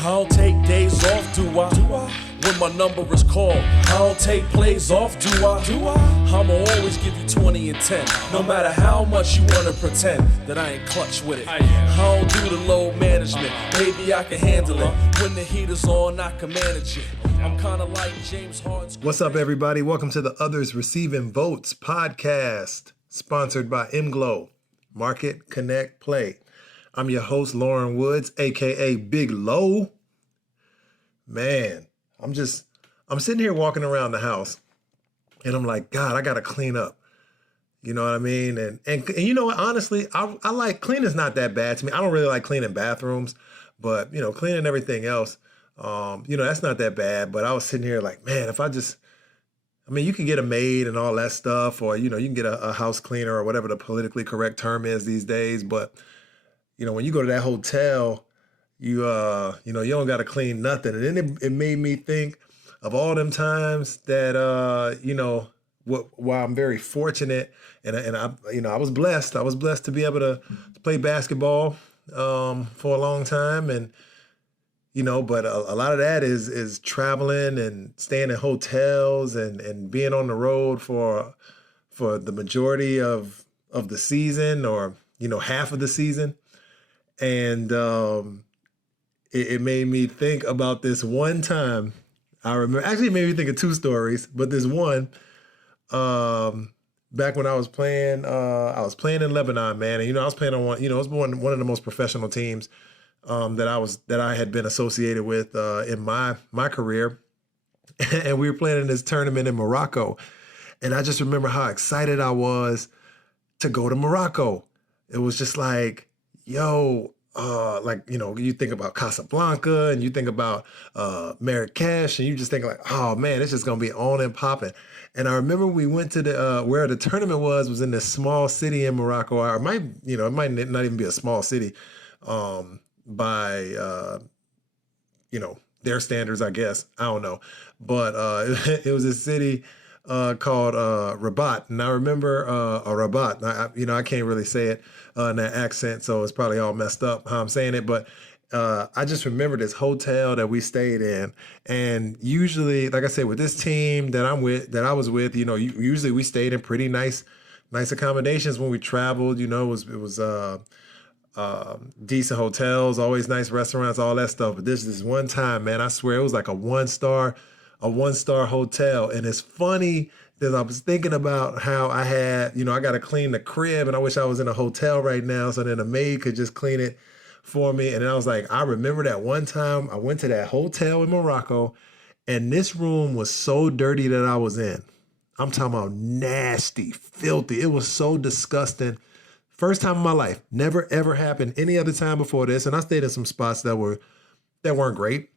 I don't take days off, do I? When my number is called, I don't take plays off, do I? I'ma always give you 20 and 10, no matter how much you wanna pretend that I ain't clutch with it. I don't do the load management, maybe I can handle it. When the heat is on, I can manage it. I'm kinda like James Harden's. What's up, everybody? Welcome to the Others Receiving Votes podcast, sponsored by MGlow, Market, Connect, Play. I'm your host, Loren Woods, aka Big Low. Man, I'm sitting here walking around the house and I'm like, God, I gotta clean up. You know what I mean? And you know what, honestly, I like cleaning's not that bad to me. I don't really like cleaning bathrooms, but cleaning everything else, that's not that bad. But I was sitting here like, man, you can get a maid and all that stuff, or, you can get a house cleaner or whatever the politically correct term is these days. But, when you go to that hotel, you don't got to clean nothing. And then it made me think of all them times that, while I'm very fortunate and I was blessed. I was blessed to be able to play basketball for a long time. And, but a lot of that is traveling and staying in hotels and being on the road for the majority of the season, or, half of the season. And it made me think about this one time. I remember, actually it made me think of two stories, but this one, back when I was playing in Lebanon, man. And, I was playing on one, it was one of the most professional teams that I had been associated with in my career. And we were playing in this tournament in Morocco. And I just remember how excited I was to go to Morocco. It was just like, yo, you think about Casablanca and you think about Marrakesh, and you just think like, oh man, it's just gonna be on and popping. And I remember we went to the where the tournament was in this small city in Morocco. Or it might not even be a small city by their standards, I guess. I don't know, but it was a city called Rabat. And I remember Rabat. I can't really say it in that accent, so it's probably all messed up how I'm saying it. But I just remember this hotel that we stayed in. And usually, like I said, with this team that I was with, usually we stayed in pretty nice accommodations when we traveled. It was decent hotels, always nice restaurants, all that stuff. But this one time, man, I swear it was like a one-star hotel. And it's funny that I was thinking about how I had, I got to clean the crib, and I wish I was in a hotel right now so then a maid could just clean it for me. And then I was like, I remember that one time I went to that hotel in Morocco, and this room was so dirty that I was in. I'm talking about nasty, filthy. It was so disgusting. First time in my life. Never, ever happened any other time before this. And I stayed in some spots that weren't great.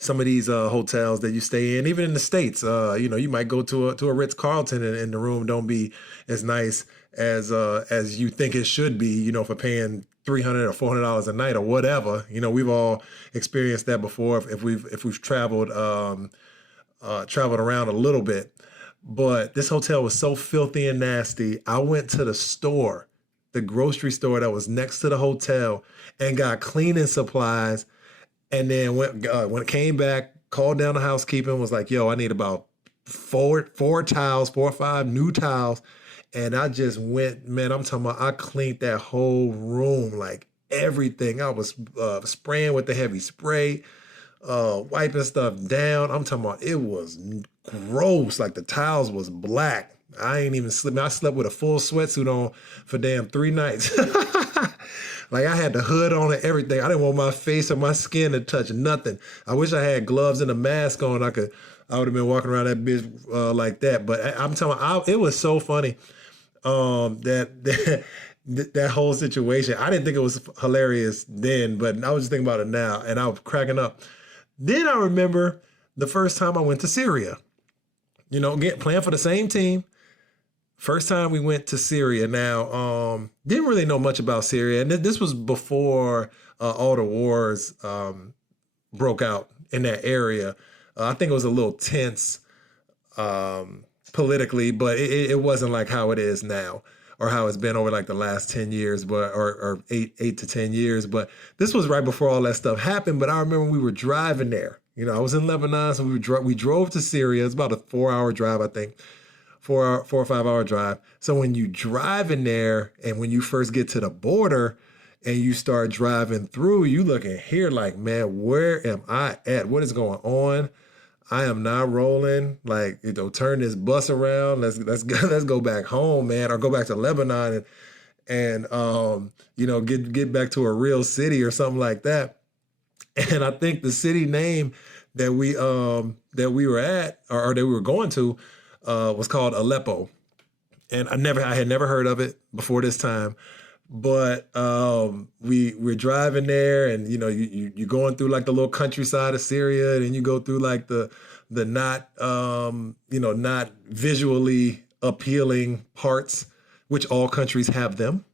Some of these hotels that you stay in, even in the States, you might go to a Ritz-Carlton and the room don't be as nice as you think it should be, for paying $300 or $400 a night or whatever. We've all experienced that before if we've traveled around a little bit. But this hotel was so filthy and nasty. I went to the grocery store that was next to the hotel, and got cleaning supplies. And then when it came back, called down the housekeeping, was like, yo, I need about four or five new towels. And I just went, man, I'm talking about, I cleaned that whole room, like everything. I was spraying with the heavy spray, wiping stuff down. I'm talking about, it was gross. Like the towels was black. I ain't even sleep. I slept with a full sweatsuit on for damn 3 nights. Like I had the hood on and everything. I didn't want my face or my skin to touch nothing. I wish I had gloves and a mask on. I would have been walking around that bitch like that. But I'm telling you, it was so funny that whole situation. I didn't think it was hilarious then, but I was just thinking about it now, and I was cracking up. Then I remember the first time I went to Syria. Playing for the same team. First time we went to Syria. Now, didn't really know much about Syria. And this was before all the wars broke out in that area. I think it was a little tense politically, but it wasn't like how it is now. or how it's been over like the last 10 years, but or 8 to 10 years. But this was right before all that stuff happened. But I remember we were driving there. I was in Lebanon, so we drove to Syria. It's about a 4-hour drive, I think. 4 or 5 hour drive. So when you drive in there and when you first get to the border and you start driving through, you looking here like, man, where am I at? What is going on? I am not rolling. Like, turn this bus around. Let's go back home, man, or go back to Lebanon and get back to a real city or something like that. And I think the city name that we were at or that we were going to was called Aleppo, and I had never heard of it before this time. But we're driving there, and you're going through like the little countryside of Syria, and you go through like the not not visually appealing parts, which all countries have them.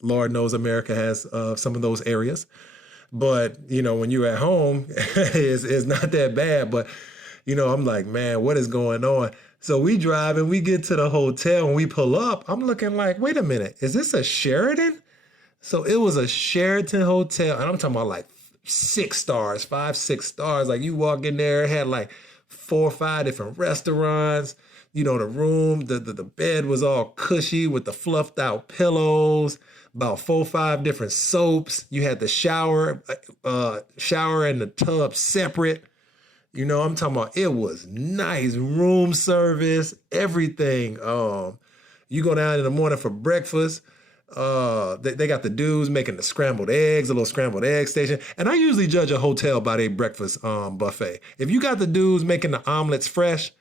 Lord knows America has some of those areas, but when you're at home, it's not that bad. But I'm like, man, what is going on? So we drive and we get to the hotel and we pull up. I'm looking like, wait a minute, is this a Sheraton? So it was a Sheraton hotel. And I'm talking about like 6 stars, 5, 6 stars. Like you walk in there, it had like 4 or 5 different restaurants. The room, the bed was all cushy with the fluffed out pillows, about 4 or 5 different soaps. You had the shower and the tub separate. I'm talking about it was nice, room service, everything. You go down in the morning for breakfast. They got the dudes making the scrambled eggs, a little scrambled egg station. And I usually judge a hotel by their breakfast buffet. If you got the dudes making the omelets fresh,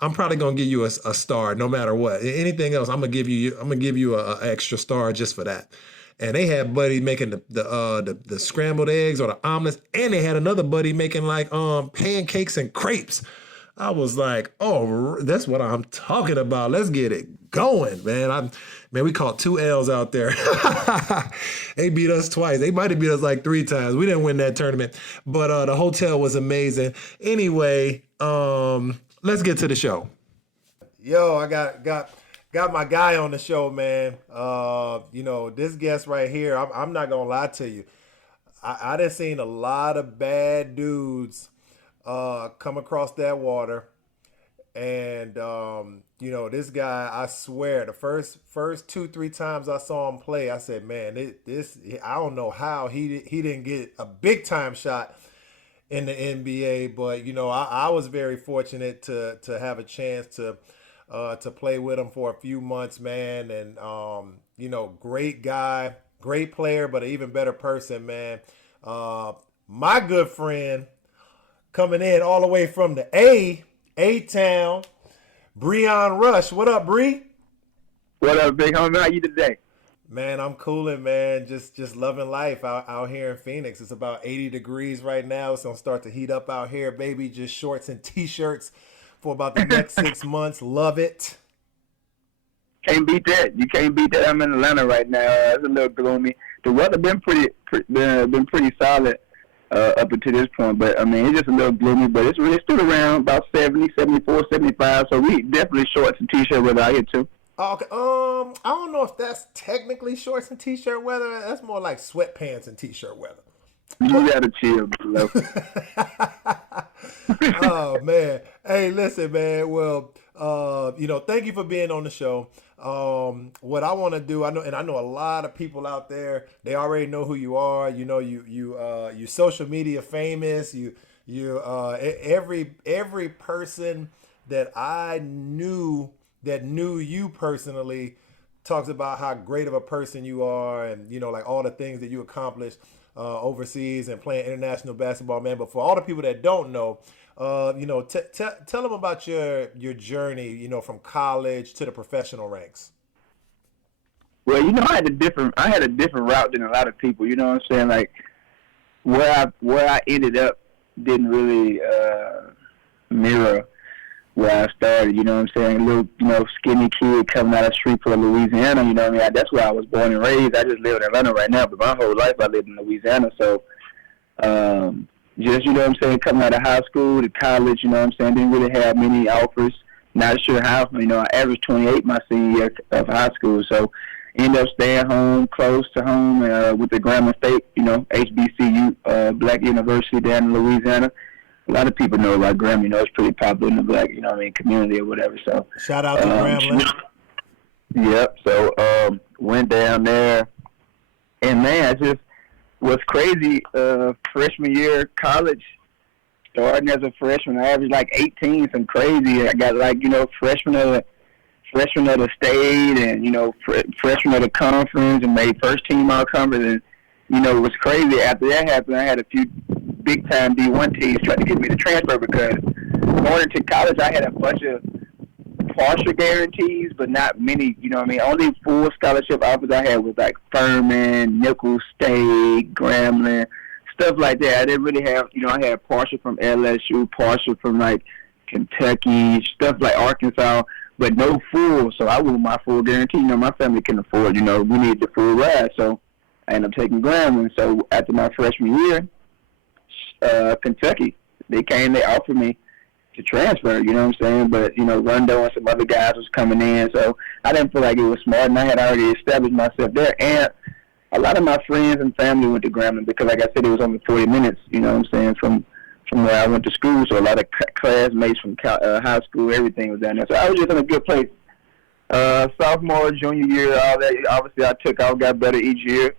I'm probably gonna give you a star no matter what. Anything else, I'm gonna give you an extra star just for that. And they had buddy making the scrambled eggs or the omelets, and they had another buddy making like pancakes and crepes. I was like, oh, that's what I'm talking about. Let's get it going, man. We caught 2 L's out there. They beat us twice. They might have beat us like 3 times. We didn't win that tournament, but the hotel was amazing. Anyway, let's get to the show. Yo, I got my guy on the show, man. This guest right here, I'm not gonna lie to you. I done seen a lot of bad dudes come across that water. And this guy, I swear, the first 2-3 times I saw him play, I said, man, this I don't know how he didn't get a big time shot in the NBA, but I was very fortunate to have a chance to play with him for a few months, man. And great guy, great player, but an even better person, man. My good friend coming in all the way from the A-Town, Brion Rush. What up, Bree? What up, big homie? How you today? Man, I'm coolin', man. Just loving life out here in Phoenix. It's about 80 degrees right now. It's gonna start to heat up out here, baby. Just shorts and t-shirts for about the next 6 months. Love it. Can't beat that. You can't beat that. I'm in Atlanta right now. It's a little gloomy. The weather been pretty solid up until this point, but it's just a little gloomy. But it's really still around about 70, 74, 75. So we definitely shorts and t-shirt weather out here too. Okay. I don't know if that's technically shorts and t-shirt weather. That's more like sweatpants and t-shirt weather. You gotta chill, bro. Oh man. Hey, listen, man. Well, thank you for being on the show. What I want to do, I know a lot of people out there, they already know who you are. You social media famous. Every person that I knew that knew you personally talks about how great of a person you are, and like all the things that you accomplished overseas and playing international basketball, man. But for all the people that don't know, tell them about your journey, from college to the professional ranks. Well, I had a different route than a lot of people. You know what I'm saying? Like where I ended up didn't really mirror where I started. You know what I'm saying? A little skinny kid coming out of Shreveport, Louisiana. You know what I mean? That's where I was born and raised. I just live in Atlanta right now, but my whole life I lived in Louisiana. So just, coming out of high school to college, didn't really have many offers. not sure how. I averaged 28 my senior year of high school, so ended up staying home, close to home, with the Grambling State, HBCU, Black University down in Louisiana. A lot of people know about Grambling. It's pretty popular in the Black, community or whatever. So shout out to Grambling. Yep. So went down there, and man, just was crazy. Freshman year college, starting as a freshman, I averaged like 18, some crazy. I got freshman of the state, and freshman of the conference, and made first team all conference. And it was crazy. After that happened, I had a few big time D1 teams try to get me to transfer because going into college, I had a bunch of partial guarantees, but not many. Only full scholarship offers I had was like Furman, Nicholls State, Grambling, stuff like that. I didn't really have. I had partial from LSU, partial from like Kentucky, stuff like Arkansas, but no full. So I wanted my full guarantee. My family couldn't afford. We needed the full ride, so I ended up taking Grambling. So after my freshman year, Kentucky, they offered me to transfer, but, Rondo and some other guys was coming in, so I didn't feel like it was smart, and I had already established myself there, and a lot of my friends and family went to Grambling because, like I said, it was only 40 minutes, from where I went to school, so a lot of classmates from high school, everything was down there, so I was just in a good place. Sophomore, junior year, all that, obviously I took off, got better each year.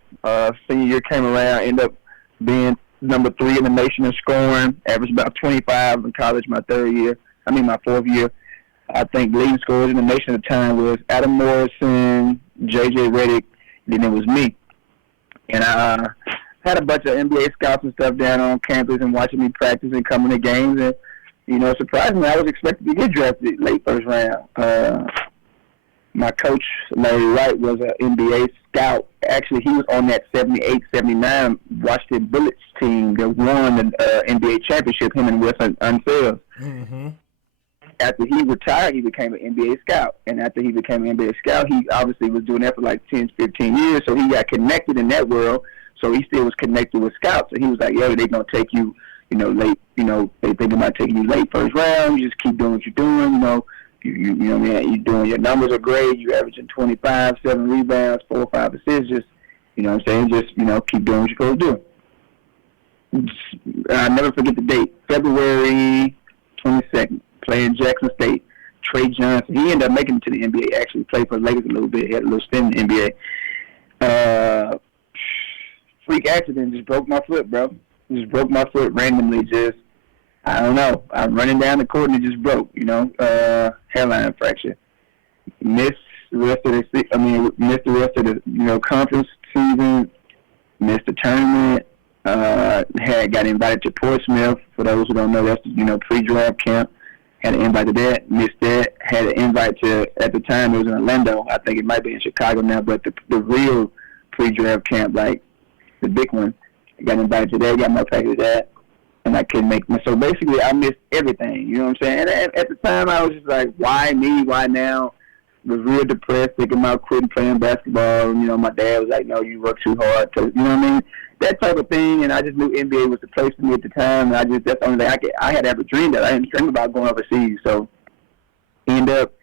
Senior year came around, ended up being number 3 in the nation in scoring, averaged about 25 in college my fourth year. I think leading scorers in the nation at the time was Adam Morrison, J.J. Redick, then it was me. And I had a bunch of NBA scouts and stuff down on campus and watching me practice and coming to games. And, surprisingly, I was expected to get drafted late first round. My coach, Larry Wright, was an NBA scout. Actually, he was on that 78-79 Washington Bullets team that won the NBA championship, him and Wilson Unseld. Mm-hmm. After he retired, he became an NBA scout. And after he became an NBA scout, he obviously was doing that for like 10, 15 years. So he got connected in that world. So he still was connected with scouts. So he was like, yo, they're going to take you, late, they thinking about taking you late first round. You just keep doing what you're doing, you're doing, your numbers are great. You're averaging 25, 7 rebounds, 4 or 5 assists. Just, keep doing what you're supposed to do. I'll never forget the date. February 22nd, playing Jackson State. Trey Johnson. He ended up making it to the NBA. Actually played for the Lakers a little bit. He had a little stint in the NBA. Freak accident. Just broke my foot, bro. Just broke my foot randomly. I don't know. I'm running down the court and it just broke, hairline fracture. Missed the rest of the conference season. Missed the tournament. Got invited to Portsmouth. For those who don't know, that's pre-draft camp. Had an invite to that. Missed that. Had an invite to, at the time it was in Orlando. I think it might be in Chicago now, but the real pre-draft camp, like the big one, got invited to that. Got my package of that. And I couldn't make it. So basically, I missed everything. You know what I'm saying? And at the time, I was just like, why me? Why now? Was real depressed, thinking about quitting playing basketball. My dad was like, no, you work too hard. You know what I mean? That type of thing. And I just knew NBA was the place for me at the time. And that's the only thing I had ever dreamed of. I didn't dream about going overseas. So end up,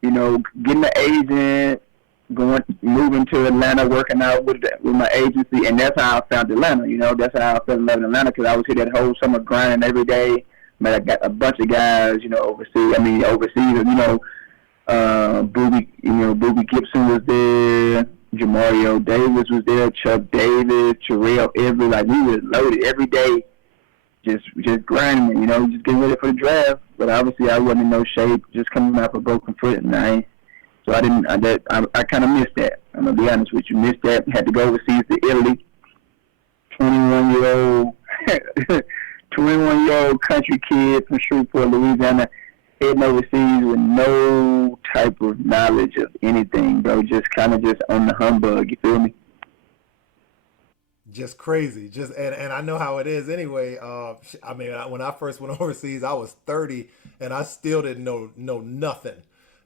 getting an agent, moving to Atlanta, working out with my agency, and that's how I found Atlanta. That's how I fell in love with Atlanta because I was here that whole summer grinding every day. But I got a bunch of guys, overseas. Boogie Gibson was there, Jamario Davis was there, Chuck Davis, Terrell Everett. Like we was loaded every day, just grinding. Just getting ready for the draft. But obviously I wasn't in no shape, just coming off a broken foot, and so I kind of missed that. I'm going to be honest with you. Missed that. Had to go overseas to Italy. 21-year-old country kid from Shreveport, Louisiana, heading overseas with no type of knowledge of anything, bro. Just kind of just on the humbug. You feel me? Just crazy. And I know how it is anyway. When I first went overseas, I was 30 and I still didn't know nothing.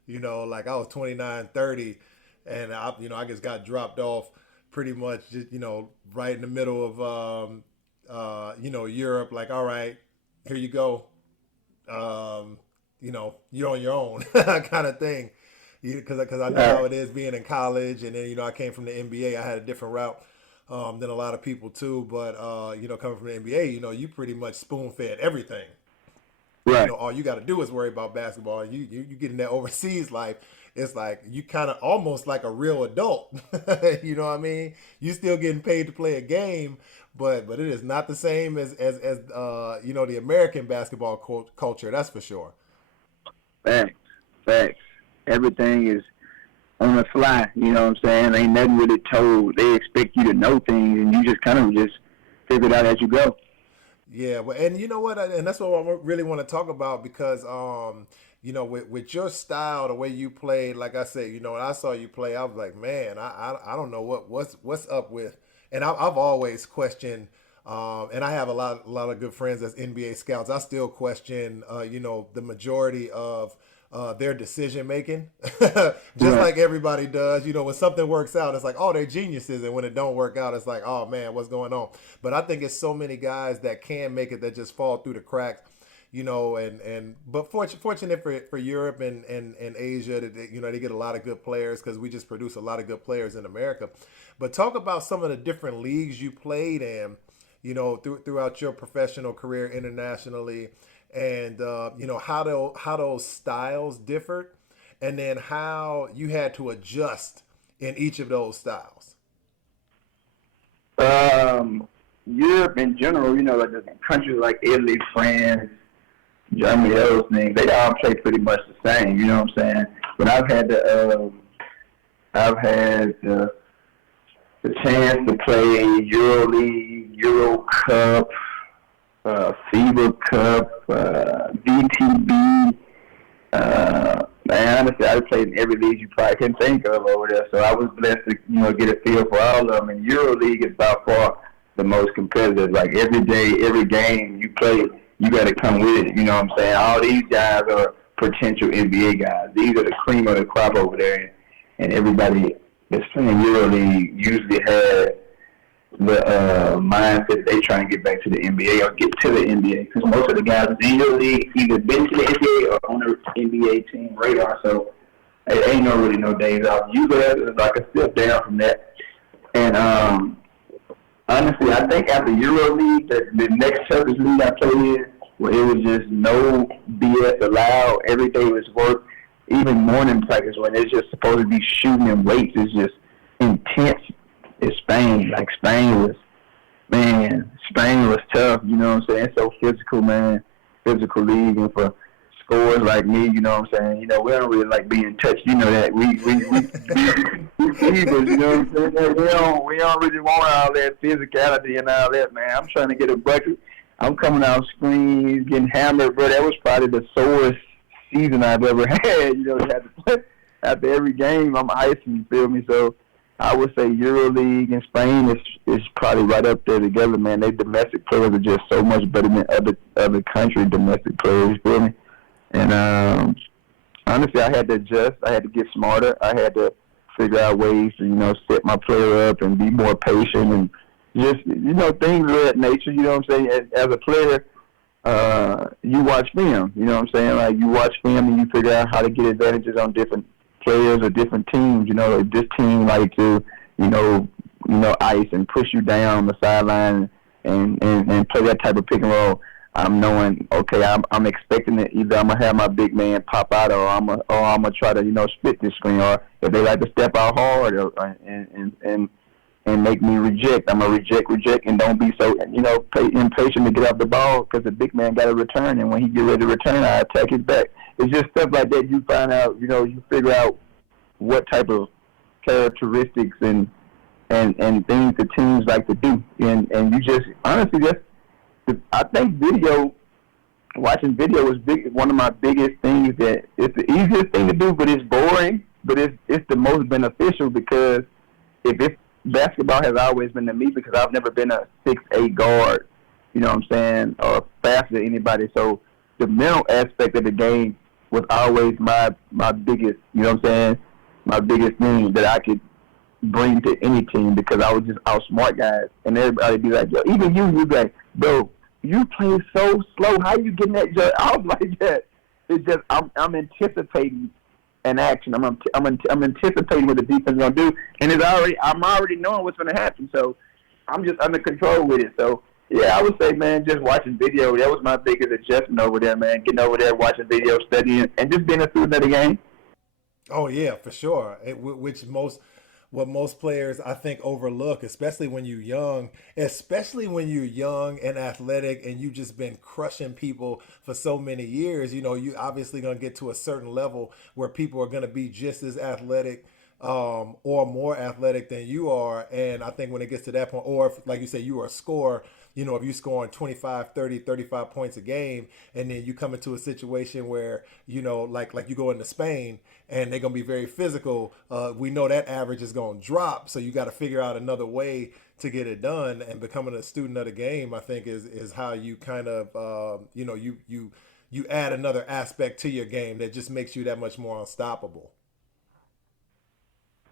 Like I was 29, 30, and I just got dropped off pretty much, just, right in the middle of, Europe. Like, all right, here you go. you're on your own kind of thing. Because I know how it is being in college, and then I came from the NBA. I had a different route than a lot of people too. But coming from the NBA, you pretty much spoon fed everything. Right. All you got to do is worry about basketball. You get in that overseas life. It's like you kind of almost like a real adult. You know what I mean? You still getting paid to play a game, but it is not the same as the American basketball culture. That's for sure. Facts. Everything is on the fly. You know what I'm saying? Ain't nothing really told. They expect you to know things, and you just kind of just figure it out as you go. Yeah, well, and you know what? And that's what I really want to talk about because, with your style, the way you played, like I said, when I saw you play, I was like, man, I don't know what's up with. And I've always questioned, and I have a lot of good friends as NBA scouts. I still question, the majority of their decision making, just like everybody does. When something works out, it's like, oh, they're geniuses, and when it don't work out, it's like, oh man, what's going on? But I think it's so many guys that can make it that just fall through the cracks, but fortunate for Europe and Asia that they get a lot of good players because we just produce a lot of good players in America. But talk about some of the different leagues you played in, throughout your professional career internationally. And how those styles differed, and then how you had to adjust in each of those styles. Europe in general, like the countries like Italy, France, Germany, those things, they all play pretty much the same. You know what I'm saying? But I've had the chance to play EuroLeague, Euro Cup, Fiba Cup, VTB. Man, honestly, I played in every league you probably can think of over there. So I was blessed to, get a feel for all of them. And EuroLeague is by far the most competitive. Like every day, every game you play, you got to come with it. You know what I'm saying? All these guys are potential NBA guys. These are the cream of the crop over there. And everybody that's playing EuroLeague usually had the mindset they try and get back to the NBA or get to the NBA, because most of the guys in your league either been to the NBA or on the NBA team radar, so it ain't really no days off. Usually it's like a step down from that. And honestly, I think after EuroLeague, the next Turkish league I played in, where it was just no BS allowed, every day was work, even morning practice when it's just supposed to be shooting and weights is just intense. It's Spain. Like Spain was tough, you know what I'm saying? It's so physical, man. Physical league, and for scorers like me, you know what I'm saying? We don't really like being touched, you know that. We fevers, you know what I'm saying? We don't really want all that physicality and all that, man. I'm trying to get a bucket. I'm coming out screens, getting hammered, bro. That was probably the sorest season I've ever had, had to play. After every game, I'm icing, you feel me? So I would say EuroLeague and Spain is probably right up there together, man. They domestic players are just so much better than other country domestic players, you feel me? And honestly, I had to adjust. I had to get smarter. I had to figure out ways to, set my player up and be more patient and just, things of that nature, you know what I'm saying? As a player, you watch film, you know what I'm saying? Like, you watch film and you figure out how to get advantages on different players or different teams, like this team like to, ice and push you down on the sideline and play that type of pick and roll. I'm knowing, okay, I'm expecting that either I'm gonna have my big man pop out or I'm gonna try to, split this screen, or if they like to step out hard and make me reject, I'm gonna reject and don't be so, impatient to get off the ball because the big man got to return, and when he get ready to return, I attack his back. It's just stuff like that you find out, you figure out what type of characteristics and things the teams like to do. And you just, honestly, I think watching video is one of my biggest things. That it's the easiest thing to do, but it's boring, but it's the most beneficial, because basketball has always been to me, because I've never been a 6'8" guard, you know what I'm saying, or faster than anybody. So the mental aspect of the game was always my biggest, you know what I'm saying, my biggest thing that I could bring to any team, because I would just outsmart guys. And everybody be like, yo, even you be like, bro, you play so slow. How you getting that judge? I was like that. it's just I'm anticipating an action. I'm anticipating what the defense is gonna do, and I'm already knowing what's gonna happen. So I'm just under control with it. So yeah, I would say, man, just watching video. That was my biggest adjustment over there, man. Getting over there, watching video, studying, and just being a student of the game. Oh yeah, for sure. What most players I think overlook, especially when you're young, and athletic, and you just been crushing people for so many years. You know, you obviously gonna get to a certain level where people are gonna be just as athletic. Or more athletic than you are. And I think when it gets to that point, or if, like you say, you are a scorer, you know, if you're scoring 25, 30, 35 points a game, and then you come into a situation where, you know, like you go into Spain and they're going to be very physical, we know that average is going to drop. So you got to figure out another way to get it done. And becoming a student of the game, I think, is how you kind of, you know, you add another aspect to your game that just makes you that much more unstoppable.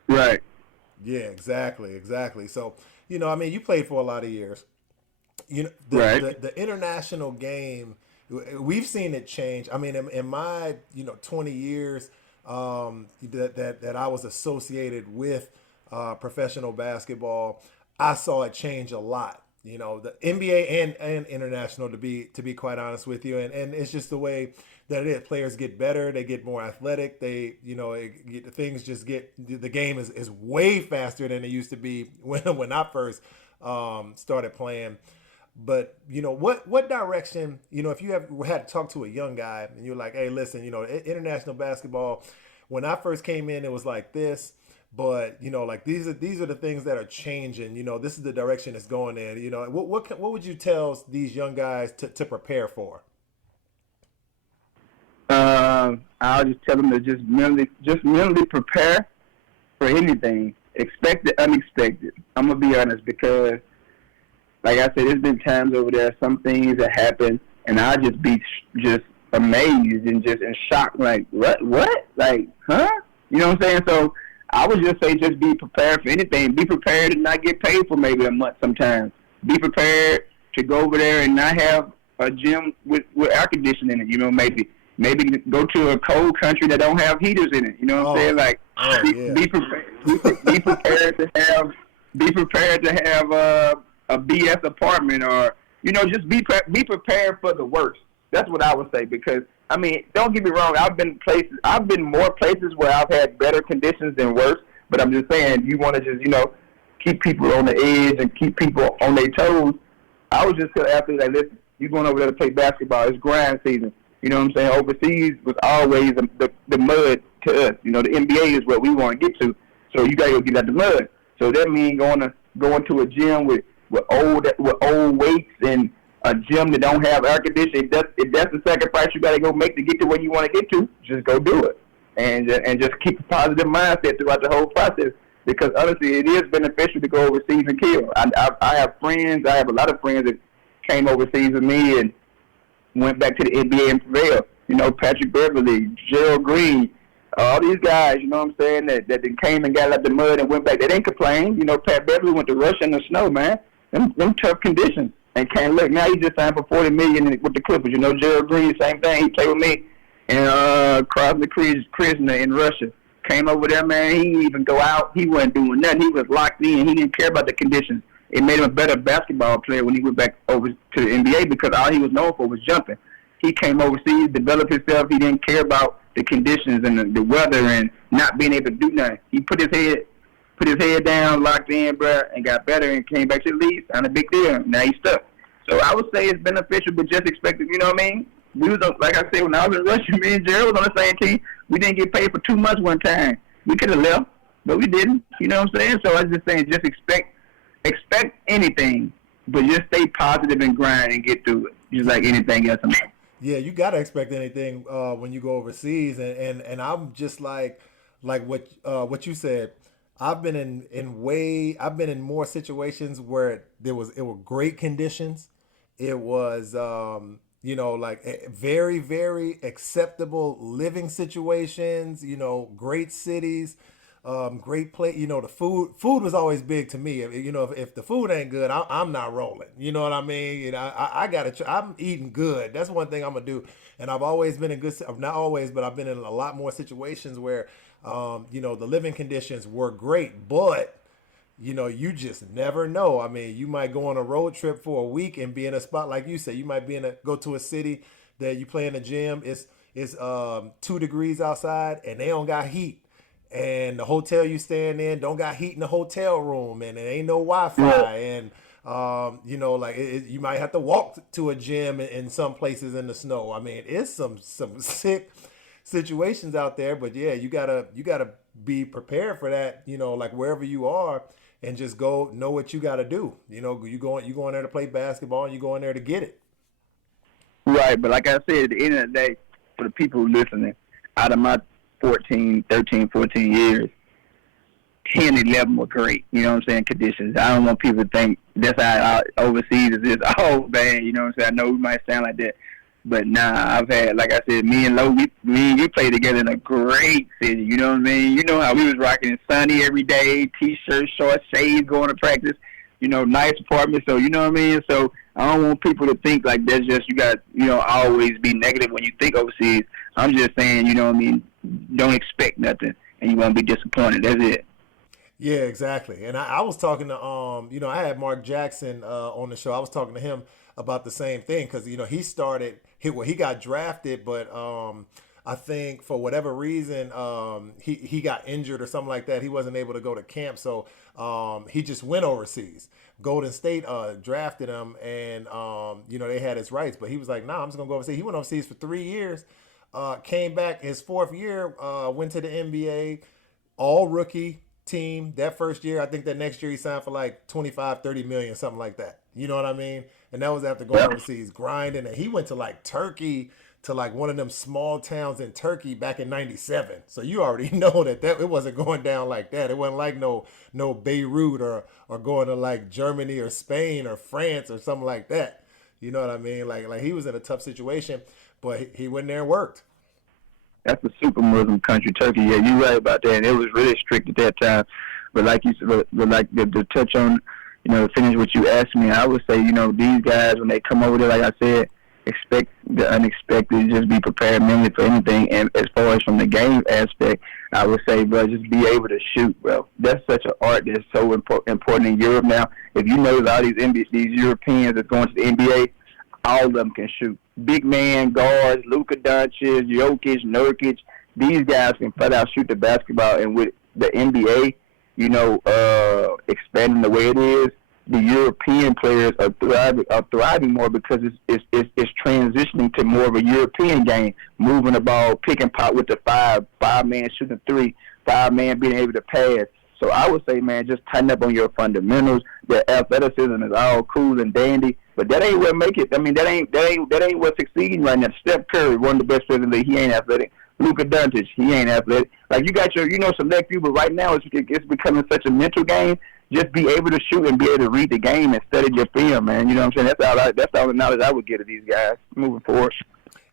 Right. Yeah, exactly. So, you know, I mean, you played for a lot of years. You know, the international game, we've seen it change. I mean, in my 20 years that I was associated with professional basketball, I saw it change a lot. You know, the NBA and international, to be quite honest with you, and it's just the way that it is. Players get better, they get more athletic. They, you know, things just get, the game is way faster than it used to be when I first started playing. But you know, what direction, you know, if you have had to talk to a young guy and you're like, hey, listen, you know, international basketball, when I first came in, it was like this. But you know, like these are the things that are changing. You know, this is the direction it's going in. You know, what would you tell these young guys to prepare for? I'll just tell them to just mentally prepare for anything, expect the unexpected. I'm gonna be honest, because like I said, there's been times over there, some things that happen, and I just be just amazed and just in shock, like what, like, huh? You know what I'm saying? So I would just say, just be prepared for anything. Be prepared to not get paid for maybe a month sometimes. Be prepared to go over there and not have a gym with air conditioning in it. You know, maybe go to a cold country that don't have heaters in it. You know what I'm saying? Like, be prepared. Be prepared to have a BS apartment, or you know, just be prepared for the worst. That's what I would say, because I mean, don't get me wrong. I've been more places where I've had better conditions than worse. But I'm just saying, you want to just, you know, keep people on the edge and keep people on their toes. I was just tell athletes, like, listen, you're going over there to play basketball. It's grind season. You know what I'm saying? Overseas was always the mud to us. You know, the NBA is what we want to get to. So you got to go get out the mud. So that means going to a gym with old weights and a gym that don't have air conditioning. If that's the sacrifice you got to go make to get to where you want to get to, just go do it, and just keep a positive mindset throughout the whole process. Because honestly, it is beneficial to go overseas and kill. I have friends. I have a lot of friends that came overseas with me and went back to the NBA and prevailed. You know, Patrick Beverly, Gerald Green, all these guys. You know what I'm saying? That came and got out the mud and went back. They didn't complain. You know, Pat Beverly went to Russia in the snow, man. Them tough conditions. And can't look. Now he just signed for $40 million with the Clippers. You know, Gerald Green, same thing. He played with me and Krasny Krishna in Russia. Came over there, man. He didn't even go out. He wasn't doing nothing. He was locked in. He didn't care about the conditions. It made him a better basketball player when he went back over to the NBA, because all he was known for was jumping. He came overseas, developed himself. He didn't care about the conditions and the weather and not being able to do nothing. He put his head down, locked in, bro, and got better and came back to the league. Not a big deal. Now he's stuck. So I would say it's beneficial, but just expect it. You know what I mean? We was like I said, when I was in Russia, me and Gerald was on the same team. We didn't get paid for 2 months one time. We could have left, but we didn't. You know what I'm saying? So I was just saying, just expect anything, but just stay positive and grind and get through it, just like anything else. Yeah, you gotta expect anything when you go overseas, and I'm just like what you said. I've been in more situations where it were great conditions. It was you know, like very, very acceptable living situations, you know, great cities. great play. You know, the food was always big to me. You know, if the food ain't good, I'm not rolling. You know what I mean? You know, I gotta. I'm eating good. That's one thing I'm gonna do. And I've always been in good. Not always, but I've been in a lot more situations where, you know, the living conditions were great, but you know, you just never know. I mean, you might go on a road trip for a week and be in a spot like you said. You might go to a city that you play in a gym. It's 2 degrees outside and they don't got heat. And the hotel you staying in don't got heat in the hotel room, and there ain't no Wi-Fi, and you know, like you might have to walk to a gym in some places in the snow. I mean, it's some sick situations out there, but yeah, you gotta be prepared for that. You know, like wherever you are, and just go know what you gotta do. You know, you going there to play basketball, and you going there to get it. Right, but like I said, at the end of the day, for the people listening, out of my 14 years, 10, 11 were great, you know what I'm saying, conditions. I don't want people to think that's how overseas is this, oh, man, you know what I'm saying. I know we might sound like that, but nah, I've had, like I said, me and you played together in a great city, you know what I mean. You know how we was rocking sunny every day, T-shirts, short shades, going to practice, you know, nice apartment, so you know what I mean. So I don't want people to think like that's just, you got, you know, always be negative when you think overseas. I'm just saying, you know what I mean, don't expect nothing and you won't be disappointed. That's it. Yeah, exactly. And I was talking to you know, I had Mark Jackson on the show. I was talking to him about the same thing because you know he got drafted, but I think for whatever reason he got injured or something like that. He wasn't able to go to camp, so he just went overseas. Golden State drafted him, and you know, they had his rights, but he was like, "Nah, I'm just gonna go overseas." He went overseas for 3 years. Came back his 4th year, went to the NBA, all rookie team. That first year, I think that next year he signed for like 25, 30 million, something like that. You know what I mean? And that was after going overseas, grinding. And he went to like Turkey, to like one of them small towns in Turkey back in '97. So you already know that it wasn't going down like that. It wasn't like no Beirut or going to like Germany or Spain or France or something like that. You know what I mean? Like he was in a tough situation, but he went there and worked. That's a super Muslim country, Turkey. Yeah, you're right about that. And it was really strict at that time. But like you said, but like to touch on, you know, finish what you asked me, I would say, you know, these guys, when they come over there, like I said, expect the unexpected, just be prepared mentally for anything. And as far as from the game aspect, I would say, bro, just be able to shoot, bro. That's such an art that's so important in Europe now. If you notice all these Europeans that's going to the NBA, all of them can shoot. Big man guards, Luka Doncic, Jokic, Nurkic, these guys can flat out shoot the basketball. And with the NBA, you know, expanding the way it is, the European players are thriving more because it's transitioning to more of a European game, moving the ball, pick and pop with the five man shooting three, 5-man being able to pass. So I would say, man, just tighten up on your fundamentals. The athleticism is all cool and dandy, but that ain't what make it. I mean, that ain't what's succeeding right now. Steph Curry, one of the best players in the league, he ain't athletic. Luka Doncic, he ain't athletic. Like you got your, you know, select few, but right now it's becoming such a mental game. Just be able to shoot and be able to read the game and study your film, man. You know what I'm saying? That's all the knowledge I would get of these guys moving forward.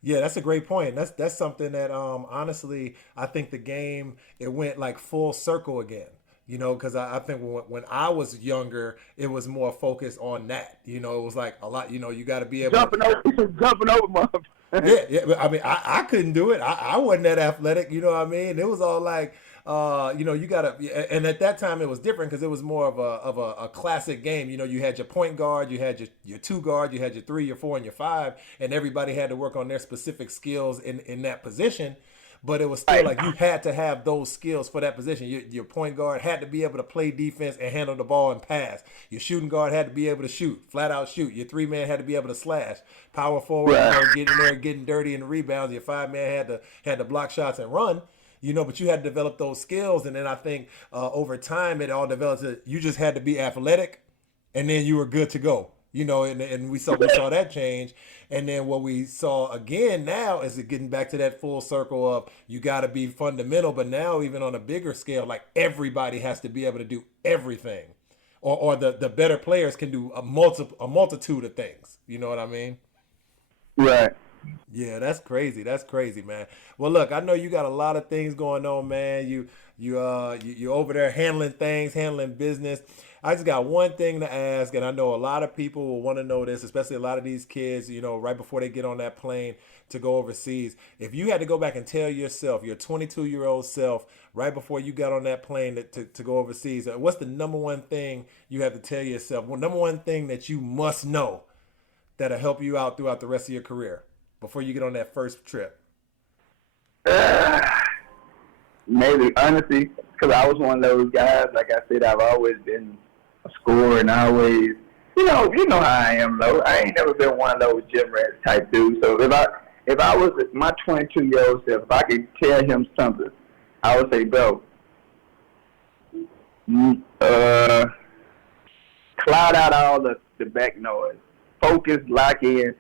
Yeah, that's a great point. That's something that honestly, I think the game, it went like full circle again. You know, because I think when I was younger, it was more focused on that. You know, it was like a lot. You know, you got to be able jumping over, motherfucker. yeah. I mean, I couldn't do it. I wasn't that athletic. You know what I mean? It was all like, you know, you gotta. And at that time, it was different because it was more of a classic game. You know, you had your point guard, you had your 2 guard, you had your 3, your 4, and your 5, and everybody had to work on their specific skills in that position. But it was still like you had to have those skills for that position. Your point guard had to be able to play defense and handle the ball and pass. Your shooting guard had to be able to shoot, flat out shoot. Your 3-man had to be able to slash. Power forward, you know, get in there, getting dirty in the rebounds. Your 5-man had to block shots and run. You know, but you had to develop those skills. And then I think over time it all developed. You just had to be athletic, and then you were good to go. You know, and we saw that change. And then what we saw again now is it getting back to that full circle of you got to be fundamental. But now even on a bigger scale, like everybody has to be able to do everything. Or the better players can do a multitude of things. You know what I mean? Right. Yeah, that's crazy. That's crazy, man. Well, look, I know you got a lot of things going on, man. You over there handling things, handling business. I just got one thing to ask, and I know a lot of people will want to know this, especially a lot of these kids, right before they get on that plane to go overseas. If you had to go back and tell yourself, your 22-year-old self, right before you got on that plane to go overseas, what's the number one thing you have to tell yourself? Well, number one thing that you must know that'll help you out throughout the rest of your career before you get on that first trip? Maybe, honestly, because I was one of those guys, like I said, I've always been a scorer and I always, you know how I am, though. I ain't never been one of those gym rat type dudes. So if I was my 22-year-old self, if I could tell him something, I would say, bro, cloud out all the back noise. Focus, lock in,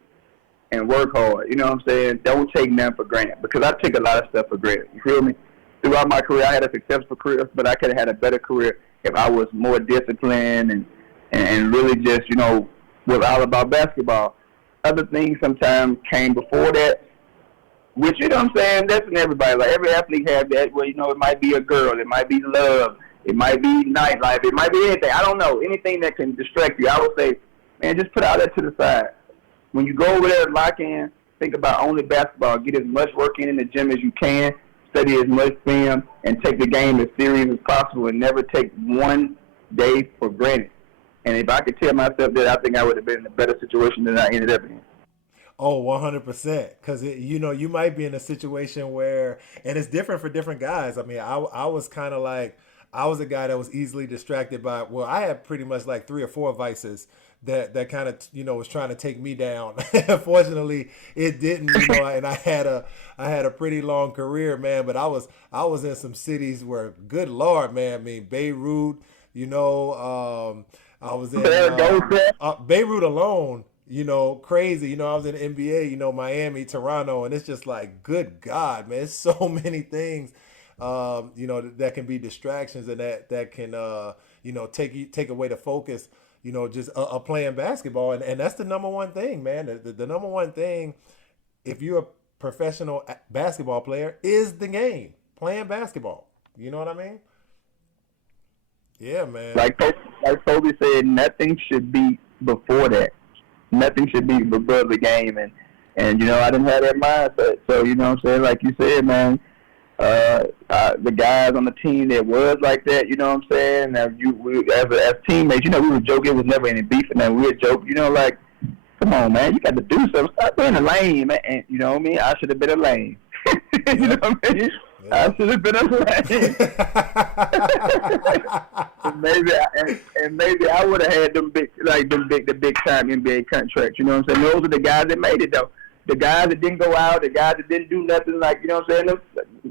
and work hard. You know what I'm saying? Don't take nothing for granted, because I take a lot of stuff for granted. You feel me? Throughout my career, I had a successful career, but I could have had a better career if I was more disciplined and really just, was all about basketball. Other things sometimes came before that, which, you know what I'm saying, that's in everybody. Like, every athlete has that where, it might be a girl, it might be love, it might be nightlife, it might be anything. I don't know. Anything that can distract you, I would say, man, just put all that to the side. When you go over there and lock in, think about only basketball. Get as much work in the gym as you can. Study as much film, and take the game as serious as possible, and never take one day for granted. And if I could tell myself that, I think I would have been in a better situation than I ended up in. Oh, 100%. Because, you might be in a situation where, and it's different for different guys. I mean, I was kind of like, I was a guy that was easily distracted by, I had pretty much like 3 or 4 vices that kind of, was trying to take me down. Fortunately, it didn't, and I had a pretty long career, man, but I was in some cities where, good Lord, man, I mean, Beirut, I was in Beirut alone, crazy, I was in the NBA, Miami, Toronto, and it's just like, good God, man, it's so many things, that can be distractions, and that can, take away the focus, just playing basketball. And that's the number one thing, man. The number one thing, if you're a professional basketball player, is the game, playing basketball. You know what I mean? Yeah, man. Like Kobe said, nothing should be before that. Nothing should be above the game. And I didn't have that mindset. So, you know what I'm saying? Like you said, man, the guys on the team that was like that, you know what I'm saying? Now, as teammates, we would joke. It was never any beef, and then we would joke, like, come on, man, you got to do something. Stop being a lame, man. And you know what I mean? I should have been a lame. You know what I mean? Yeah. I should have been a lame. maybe I would have had the big time NBA contracts. You know what I'm saying? Those are the guys that made it, though. The guys that didn't go out, the guys that didn't do nothing, like, you know what I'm saying?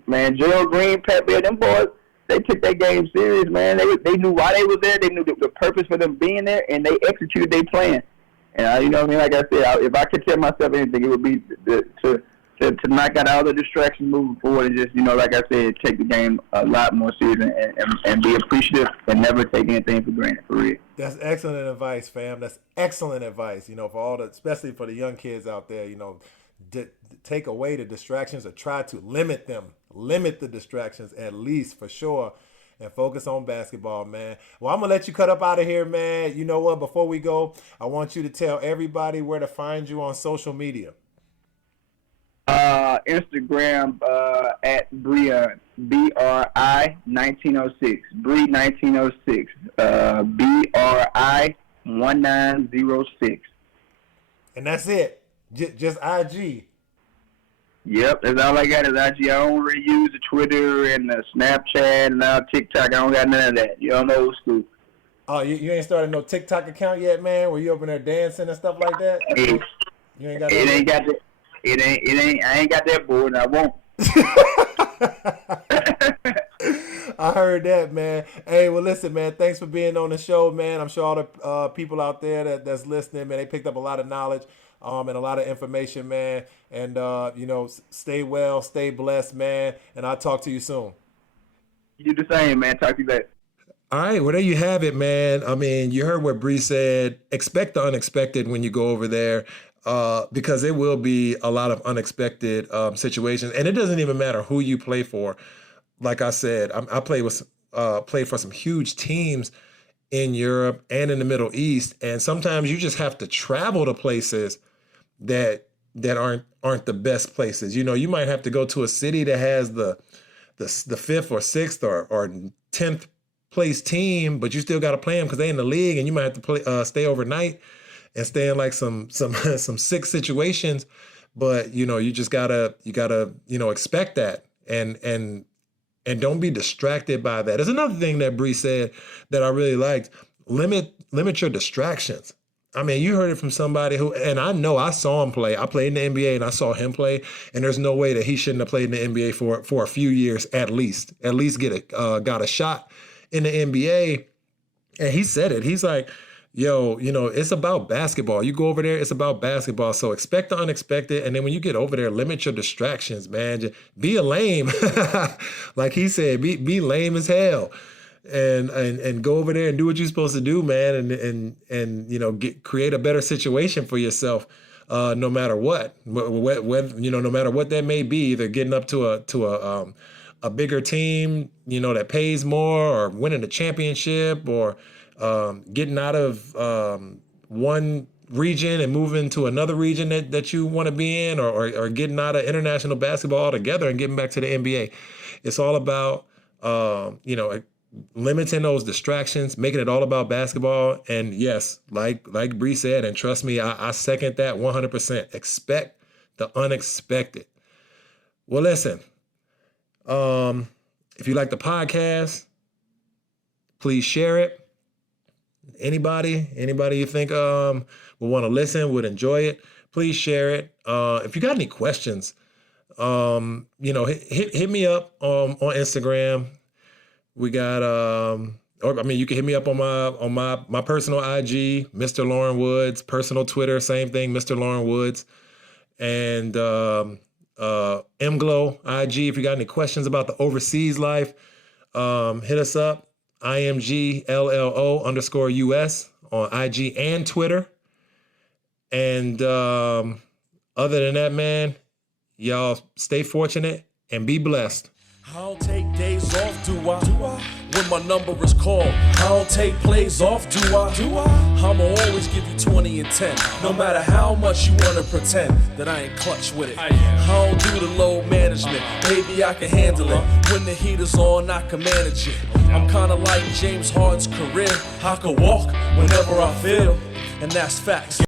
Man, Gerald Green, Pat Beal, them boys, they took their game serious, man. They knew why they were there. They knew the purpose for them being there, and they executed their plan. And, you know what I mean? Like I said, if I could tell myself anything, it would be to knock out all the distractions moving forward, and just, like I said, take the game a lot more serious and be appreciative and never take anything for granted, for real. That's excellent advice, fam. That's excellent advice, for especially for the young kids out there, take away the distractions, or try to limit them. Limit the distractions, at least, for sure, and focus on basketball, man. Well, I'm going to let you cut up out of here, man. You know what? Before we go, I want you to tell everybody where to find you on social media. Instagram at Brion, BRI 1906, Bri 1906, BRI 1906. And that's it. Just IG. Yep, that's all I got is IG. I don't really use the Twitter and the Snapchat and now TikTok. I don't got none of that. You don't know old school. Oh, you ain't started no TikTok account yet, man? Were you up in there dancing and stuff like that? You ain't got that. I ain't got that board, and I won't. I heard that, man. Hey, well, listen, man, thanks for being on the show, man. I'm sure all the people out there that's listening, man, they picked up a lot of knowledge and a lot of information, man. And, stay well, stay blessed, man. And I'll talk to you soon. You do the same, man. Talk to you later. All right, well, there you have it, man. I mean, you heard what Bree said. Expect the unexpected when you go over there. Because it will be a lot of unexpected situations. And it doesn't even matter who you play for. like I said, I played for some huge teams in Europe and in the Middle East, and sometimes you just have to travel to places that aren't the best places. You know, you might have to go to a city that has the fifth or sixth or 10th place team, but you still got to play them because they in the league, and you might have to stay overnight and stay in like some some sick situations. But you know, you gotta expect that and don't be distracted by that. There's another thing that Bree said that I really liked. Limit your distractions. I mean, you heard it from somebody who, and I know I saw him play. I played in the NBA and I saw him play, and there's no way that he shouldn't have played in the NBA for a few years at least got a shot in the NBA. And he said it. He's like, yo, you know, it's about basketball. You go over there, it's about basketball. So expect the unexpected. And then when you get over there, limit your distractions, man. Just be a lame. Like he said, be lame as hell. And go over there and do what you're supposed to do, man. And you know, create a better situation for yourself, no matter what. You know, no matter what that may be, either getting up to a bigger team, you know, that pays more, or winning a championship, or getting out of one region and moving to another region that you want to be in, or getting out of international basketball altogether and getting back to the NBA. It's all about, you know, limiting those distractions, making it all about basketball. And yes, like Bree said, and trust me, I second that 100%. Expect the unexpected. Well, listen, if you like the podcast, please share it. Anybody you think would want to listen, would enjoy it, please share it. If you got any questions, you know, hit me up on Instagram. We got or I mean, you can hit me up on my personal IG, Mr. Loren Woods, personal Twitter, same thing, Mr. Loren Woods, and MGlow IG. If you got any questions about the overseas life, hit us up. IMGLLO_US on IG and Twitter. And other than that, man, y'all stay fortunate and be blessed. I don't take days off, do I? When my number is called, I don't take plays off, do I? I'ma always give you 20 and 10, no matter how much you wanna pretend that I ain't clutch with it. I don't do the load management, maybe I can handle it. When the heat is on, I can manage it. I'm kinda like James Harden's career, I can walk whenever I feel, and that's facts.